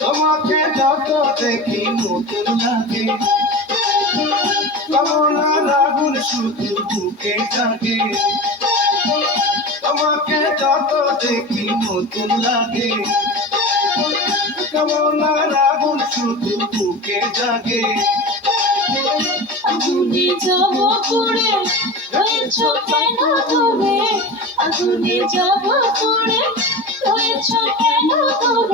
তোমাকে যত দেখি নতুন লাগে, কমলার আগুন শুধু বুকে জাগে। তোমাকে যত দেখি নতুন লাগে, কমলার আগুন শুধু বুকে জাগে। আগুনে যাব পড়ে রয়েছ কেন দূরে, আগুনে যাব পড়ে রয়েছ কেন দূরে।